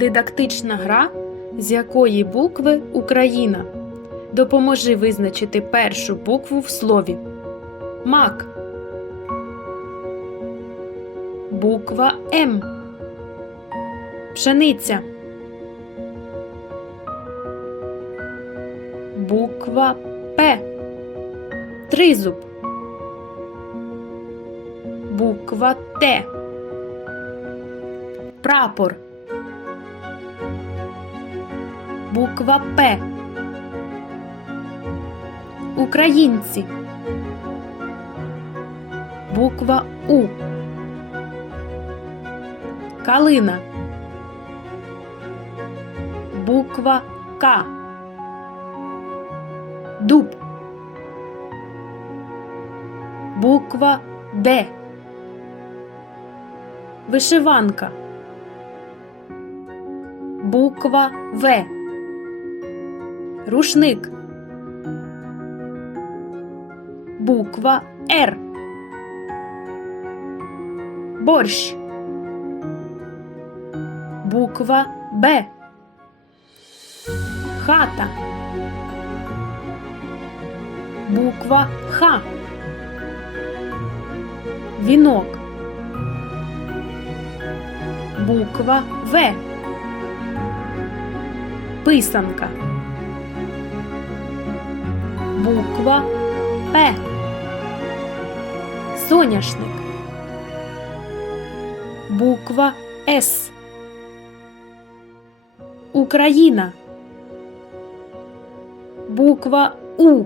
Дидактична гра, з якої букви Україна. Допоможи визначити першу букву в слові. Мак. Буква М. Пшениця. Буква П. Тризуб. Буква Т. Прапор. Буква П. Українці. Буква У. Калина. Буква К. Дуб. Буква Д. Вишиванка. Буква В. Рушник. Буква Р. Борщ. Буква Б. Хата. Буква Х. Вінок. Буква В. Писанка. Буква П. Соняшник. Буква С. Україна. Буква У.